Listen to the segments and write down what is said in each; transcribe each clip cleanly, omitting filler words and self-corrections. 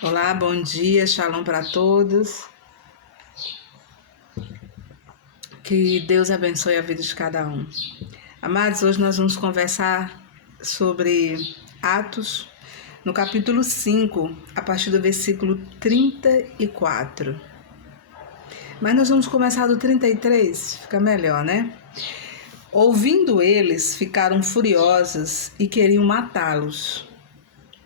Olá, bom dia, shalom para todos. Que Deus abençoe a vida de cada um. Amados, hoje nós vamos conversar sobre Atos, no capítulo 5, a partir do versículo 34. Mas nós vamos começar do 33, fica melhor, né? Ouvindo eles, ficaram furiosos e queriam matá-los.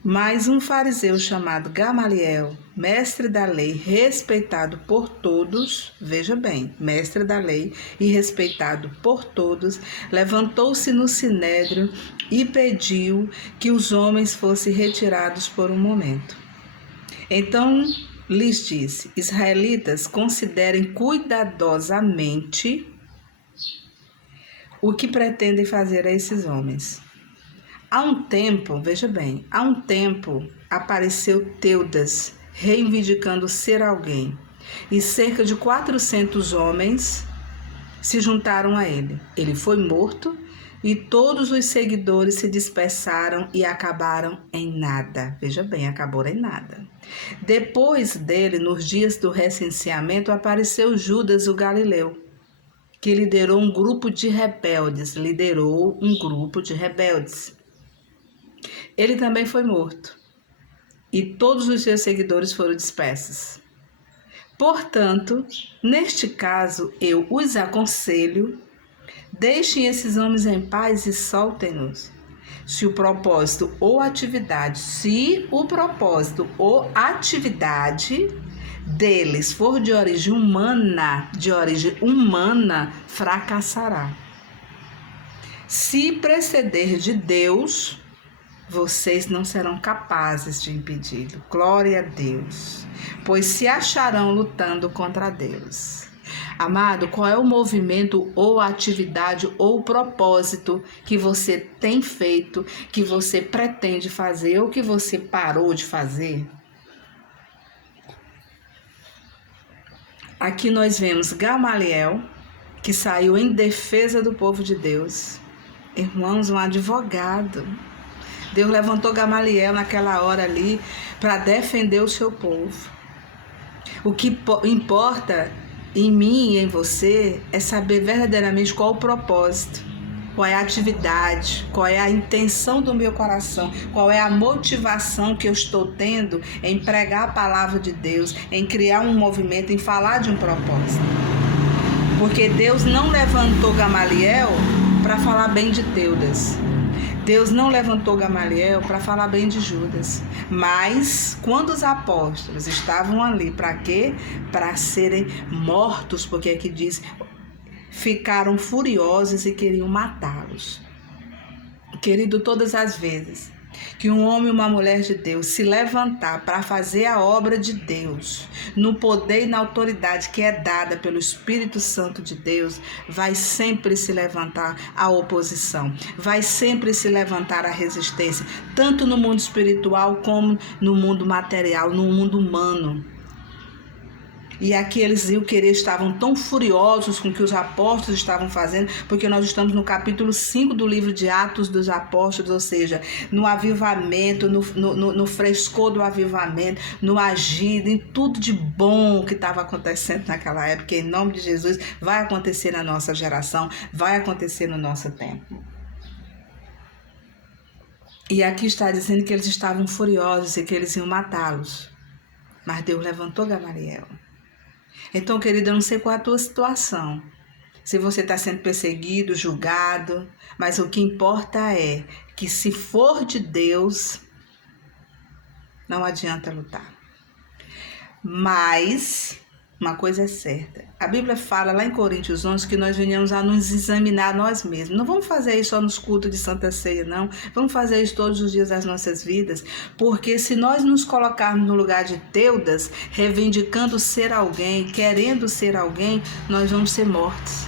Mas um fariseu chamado Gamaliel, mestre da lei, respeitado por todos, veja bem, mestre da lei e respeitado por todos, levantou-se no sinédrio e pediu que os homens fossem retirados por um momento. Então lhes disse: Israelitas, considerem cuidadosamente o que pretendem fazer a esses homens. Há um tempo, veja bem, apareceu Teudas, reivindicando ser alguém, e cerca de 400 homens se juntaram a ele. Ele foi morto e todos os seguidores se dispersaram e acabaram em nada. Veja bem, acabou em nada. Depois dele, nos dias do recenseamento, apareceu Judas o Galileu, que liderou um grupo de rebeldes. Ele também foi morto, e todos os seus seguidores foram dispersos. Portanto, neste caso, eu os aconselho, deixem esses homens em paz e soltem-nos. Se o propósito ou atividade deles for de origem humana, fracassará. Se preceder de Deus, vocês não serão capazes de impedi-lo. Glória a Deus. Pois se acharão lutando contra Deus. Amado, qual é o movimento ou atividade ou propósito que você tem feito, que você pretende fazer ou que você parou de fazer? Aqui nós vemos Gamaliel, que saiu em defesa do povo de Deus. Irmãos, um advogado. Deus levantou Gamaliel naquela hora ali para defender o seu povo. O que importa em mim e em você é saber verdadeiramente qual o propósito, qual é a atividade, qual é a intenção do meu coração, qual é a motivação que eu estou tendo em pregar a palavra de Deus, em criar um movimento, em falar de um propósito. Porque Deus não levantou Gamaliel para falar bem de Teudas. Deus não levantou Gamaliel para falar bem de Judas. Mas quando os apóstolos estavam ali, para quê? Para serem mortos, porque aqui diz, ficaram furiosos e queriam matá-los. Querido, todas as vezes que um homem e uma mulher de Deus se levantar para fazer a obra de Deus, no poder e na autoridade que é dada pelo Espírito Santo de Deus, vai sempre se levantar a oposição, vai sempre se levantar a resistência, tanto no mundo espiritual como no mundo material, no mundo humano. E aqui eles estavam tão furiosos com o que os apóstolos estavam fazendo, porque nós estamos no capítulo 5 do livro de Atos dos Apóstolos, ou seja, no avivamento, no frescor do avivamento, no agir, em tudo de bom que estava acontecendo naquela época. Em nome de Jesus, vai acontecer na nossa geração, vai acontecer no nosso tempo. E aqui está dizendo que eles estavam furiosos e que eles iam matá-los. Mas Deus levantou Gamaliel. Então, querida, eu não sei qual é a tua situação, se você está sendo perseguido, julgado, mas o que importa é que se for de Deus, não adianta lutar. Mas uma coisa é certa, a Bíblia fala lá em Coríntios 11 que nós venhamos a nos examinar nós mesmos. Não vamos fazer isso só nos cultos de Santa Ceia, não. Vamos fazer isso todos os dias das nossas vidas, porque se nós nos colocarmos no lugar de Teudas, reivindicando ser alguém, querendo ser alguém, nós vamos ser mortos.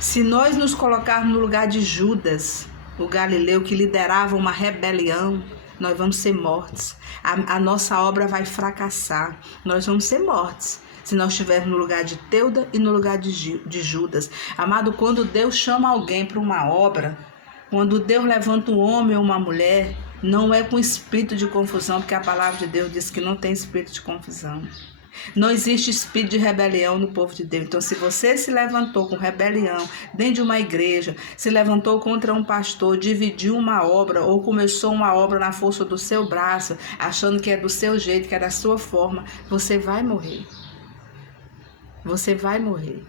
Se nós nos colocarmos no lugar de Judas, o Galileu, que liderava uma rebelião, nós vamos ser mortos. A nossa obra vai fracassar. Nós vamos ser mortos se nós estivermos no lugar de Teuda e no lugar de Judas. Amado, quando Deus chama alguém para uma obra, quando Deus levanta um homem ou uma mulher, Não é com espírito de confusão, porque a palavra de Deus diz que não tem espírito de confusão. Não existe espírito de rebelião no povo de Deus. Então, se você se levantou com rebelião dentro de uma igreja, se levantou contra um pastor, dividiu uma obra ou começou uma obra na força do seu braço, achando que é do seu jeito, que é da sua forma, você vai morrer. Você vai morrer.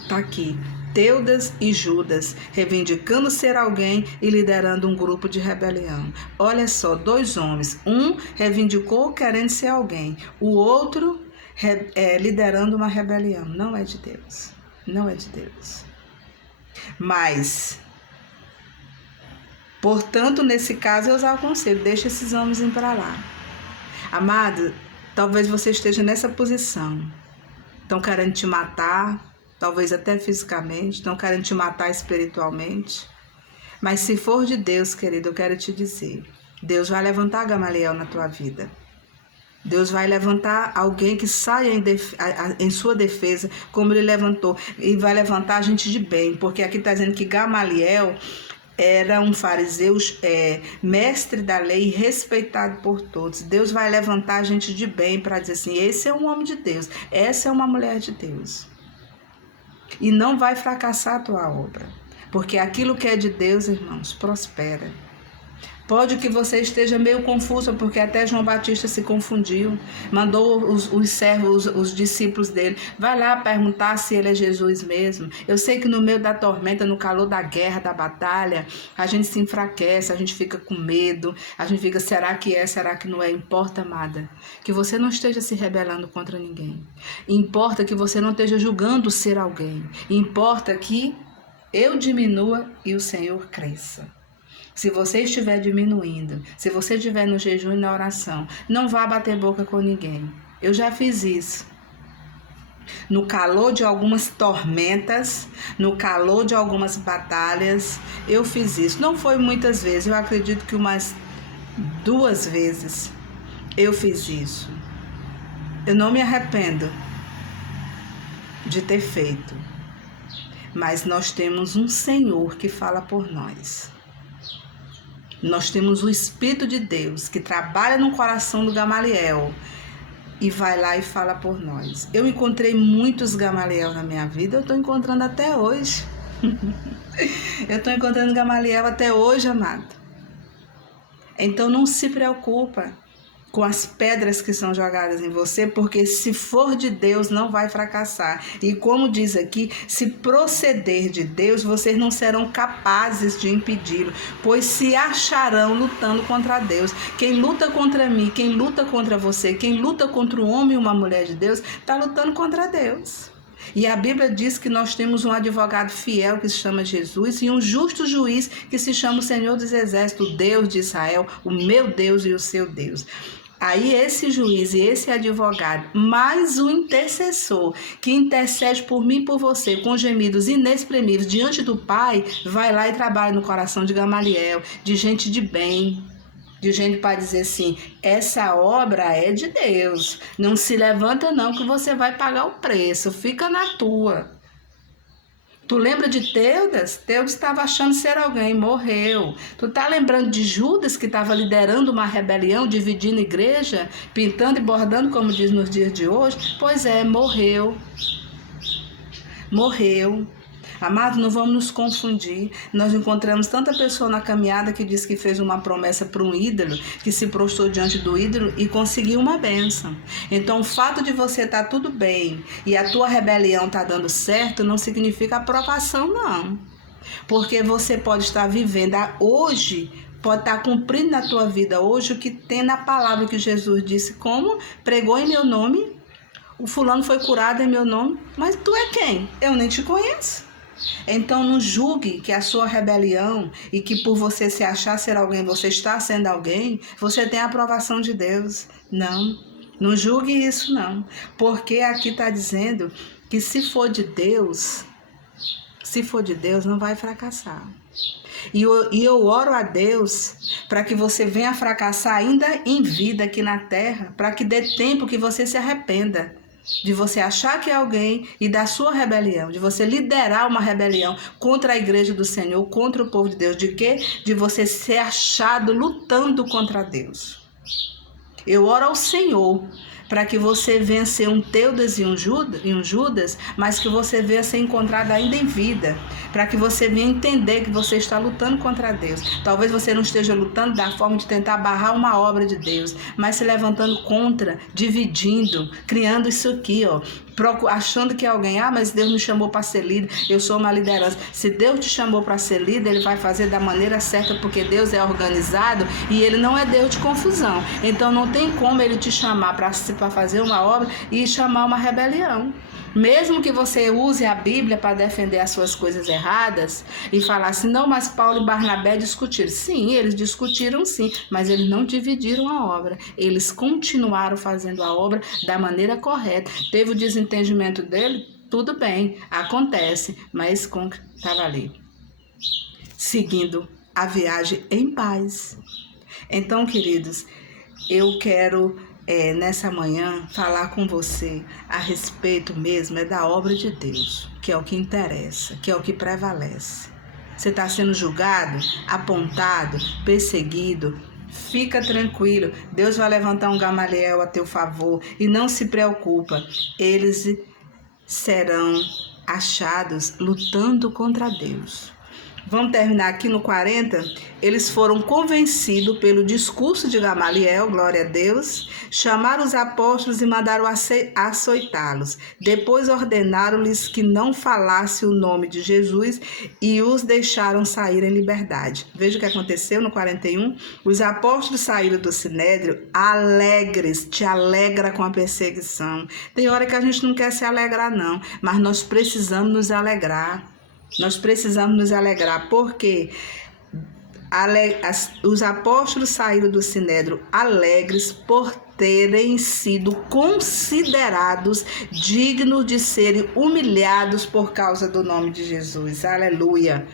Está aqui. Teudas e Judas, reivindicando ser alguém e liderando um grupo de rebelião. Olha só, 2 homens. Um reivindicou querendo ser alguém. O outro liderando uma rebelião. Não é de Deus. Não é de Deus. Mas, portanto, nesse caso, eu os aconselho. Deixa esses homens ir para lá. Amado, talvez você esteja nessa posição. Estão querendo te matar. Talvez até fisicamente, estão querendo te matar espiritualmente. Mas se for de Deus, querido, eu quero te dizer, Deus vai levantar Gamaliel na tua vida. Deus vai levantar alguém que saia em sua defesa, como ele levantou. E vai levantar gente de bem, porque aqui está dizendo que Gamaliel era um fariseu, mestre da lei, respeitado por todos. Deus vai levantar gente de bem para dizer assim, esse é um homem de Deus, essa é uma mulher de Deus. E não vai fracassar a tua obra. Porque aquilo que é de Deus, irmãos, prospera. Pode que você esteja meio confusa, porque até João Batista se confundiu. Mandou os servos, os discípulos dele, vai lá perguntar se ele é Jesus mesmo. Eu sei que no meio da tormenta, no calor da guerra, da batalha, a gente se enfraquece, a gente fica com medo, a gente fica, será que é, será que não é? Importa, amada, que você não esteja se rebelando contra ninguém. Importa que você não esteja julgando ser alguém. Importa que eu diminua e o Senhor cresça. Se você estiver diminuindo, se você estiver no jejum e na oração, não vá bater boca com ninguém. Eu já fiz isso. No calor de algumas tormentas, no calor de algumas batalhas, eu fiz isso. Não foi muitas vezes, eu acredito que umas 2 vezes eu fiz isso. Eu não me arrependo de ter feito. Mas nós temos um Senhor que fala por nós. Nós temos o Espírito de Deus que trabalha no coração do Gamaliel e vai lá e fala por nós. Eu encontrei muitos Gamaliel na minha vida, eu estou encontrando até hoje. Eu estou encontrando Gamaliel até hoje, amado. Então não se preocupa com as pedras que são jogadas em você, porque se for de Deus não vai fracassar. E como diz aqui, se proceder de Deus, vocês não serão capazes de impedi-lo, pois se acharão lutando contra Deus. Quem luta contra mim, quem luta contra você, quem luta contra um homem e uma mulher de Deus, está lutando contra Deus. E a Bíblia diz que nós temos um advogado fiel que se chama Jesus e um justo juiz que se chama o Senhor dos Exércitos, o Deus de Israel, o meu Deus e o seu Deus. Aí esse juiz e esse advogado, mais o intercessor que intercede por mim e por você com gemidos inexprimíveis diante do Pai, vai lá e trabalha no coração de Gamaliel, de gente de bem, de gente para dizer assim, essa obra é de Deus, não se levanta não que você vai pagar o preço, fica na tua. Tu lembra de Teudas? Teudas estava achando ser alguém, morreu. Tu tá lembrando de Judas, que estava liderando uma rebelião, dividindo igreja, pintando e bordando, como diz nos dias de hoje? Pois é, morreu. Morreu. Amados, não vamos nos confundir. Nós encontramos tanta pessoa na caminhada que diz que fez uma promessa para um ídolo, que se prostrou diante do ídolo e conseguiu uma bênção. Então, o fato de você estar tudo bem e a tua rebelião estar dando certo não significa aprovação, não. Porque você pode estar vivendo hoje, pode estar cumprindo na tua vida hoje o que tem na palavra que Jesus disse, como pregou em meu nome, o fulano foi curado em meu nome, mas tu é quem? Eu nem te conheço. Então não julgue que a sua rebelião e que por você se achar ser alguém, você está sendo alguém, você tem a aprovação de Deus. Não julgue isso não, porque aqui está dizendo que se for de Deus não vai fracassar. E eu oro a Deus para que você venha fracassar ainda em vida aqui na terra, para que dê tempo que você se arrependa. de você achar que é alguém e da sua rebelião, de você liderar uma rebelião contra a igreja do Senhor, contra o povo de Deus. De quê? De você ser achado lutando contra Deus. Eu oro ao Senhor para que você venha ser um Teudas e um Judas, mas que você venha ser encontrado ainda em vida, para que você venha entender que você está lutando contra Deus. Talvez você não esteja lutando da forma de tentar barrar uma obra de Deus, mas se levantando contra, dividindo, criando isso aqui, achando que alguém, mas Deus me chamou para ser líder, eu sou uma liderança. Se Deus te chamou para ser líder, Ele vai fazer da maneira certa, porque Deus é organizado e Ele não é Deus de confusão. Então não tem como Ele te chamar para fazer uma obra e chamar uma rebelião. Mesmo que você use a Bíblia para defender as suas coisas erradas e falar assim, não, mas Paulo e Barnabé discutiram. Sim, eles discutiram sim, mas eles não dividiram a obra. Eles continuaram fazendo a obra da maneira correta. Teve o desentendimento dele? Tudo bem, acontece, mas estava ali, seguindo a viagem em paz. Então, queridos, eu quero nessa manhã falar com você a respeito mesmo da obra de Deus, que é o que interessa, que é o que prevalece. Você está sendo julgado, apontado, perseguido, fica tranquilo, Deus vai levantar um Gamaliel a teu favor e não se preocupa, eles serão achados lutando contra Deus. Vamos terminar aqui no 40. Eles foram convencidos pelo discurso de Gamaliel, glória a Deus, chamaram os apóstolos e mandaram açoitá-los. Depois ordenaram-lhes que não falasse o nome de Jesus e os deixaram sair em liberdade. Veja o que aconteceu no 41. Os apóstolos saíram do Sinédrio alegres, te alegra com a perseguição. Tem hora que a gente não quer se alegrar não, mas nós precisamos nos alegrar. Nós precisamos nos alegrar, porque os apóstolos saíram do Sinédrio alegres por terem sido considerados dignos de serem humilhados por causa do nome de Jesus. Aleluia!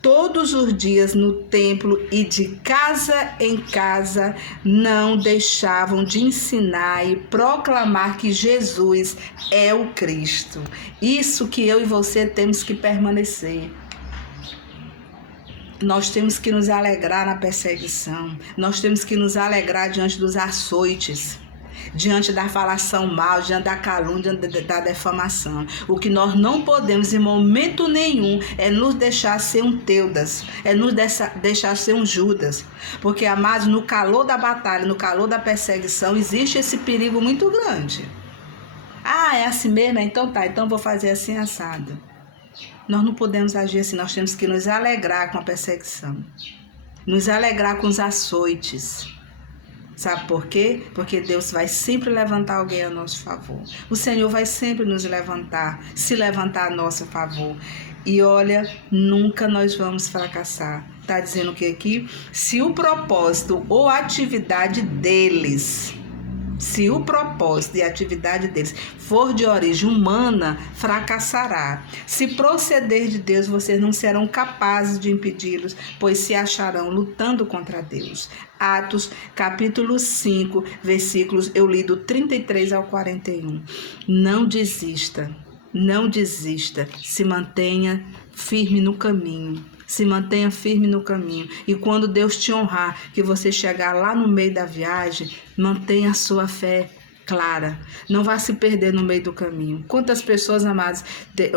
Todos os dias no templo e de casa em casa não deixavam de ensinar e proclamar que Jesus é o Cristo. Isso que eu e você temos que permanecer. Nós temos que nos alegrar na perseguição. Nós temos que nos alegrar diante dos açoites, diante da falação mal, diante da calúnia, da defamação. O que nós não podemos em momento nenhum é nos deixar ser um Teudas, é nos deixar ser um Judas. Porque, amados, no calor da batalha, no calor da perseguição, existe esse perigo muito grande. É assim mesmo? Então tá, então vou fazer assim assado. Nós não podemos agir assim, nós temos que nos alegrar com a perseguição, nos alegrar com os açoites. Sabe por quê? Porque Deus vai sempre levantar alguém a nosso favor. O Senhor vai sempre nos levantar, se levantar a nosso favor. E olha, nunca nós vamos fracassar. Está dizendo o que aqui? Se o propósito ou a atividade deles, se o propósito e a atividade deles for de origem humana, fracassará. Se proceder de Deus, vocês não serão capazes de impedi-los, pois se acharão lutando contra Deus. Atos, capítulo 5, versículos, eu li do 33 ao 41. Não desista, não desista, se mantenha firme no caminho. Se mantenha firme no caminho. E quando Deus te honrar, que você chegar lá no meio da viagem, mantenha a sua fé clara. Não vá se perder no meio do caminho. Quantas pessoas, amadas,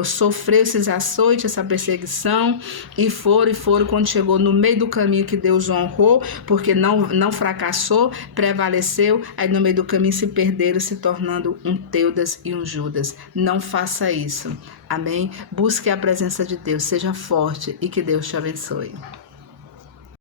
sofreu esses açoites, essa perseguição, e foram, quando chegou no meio do caminho que Deus honrou, porque não fracassou, prevaleceu, aí no meio do caminho se perderam, se tornando um Teudas e um Judas. Não faça isso. Amém? Busque a presença de Deus, seja forte e que Deus te abençoe.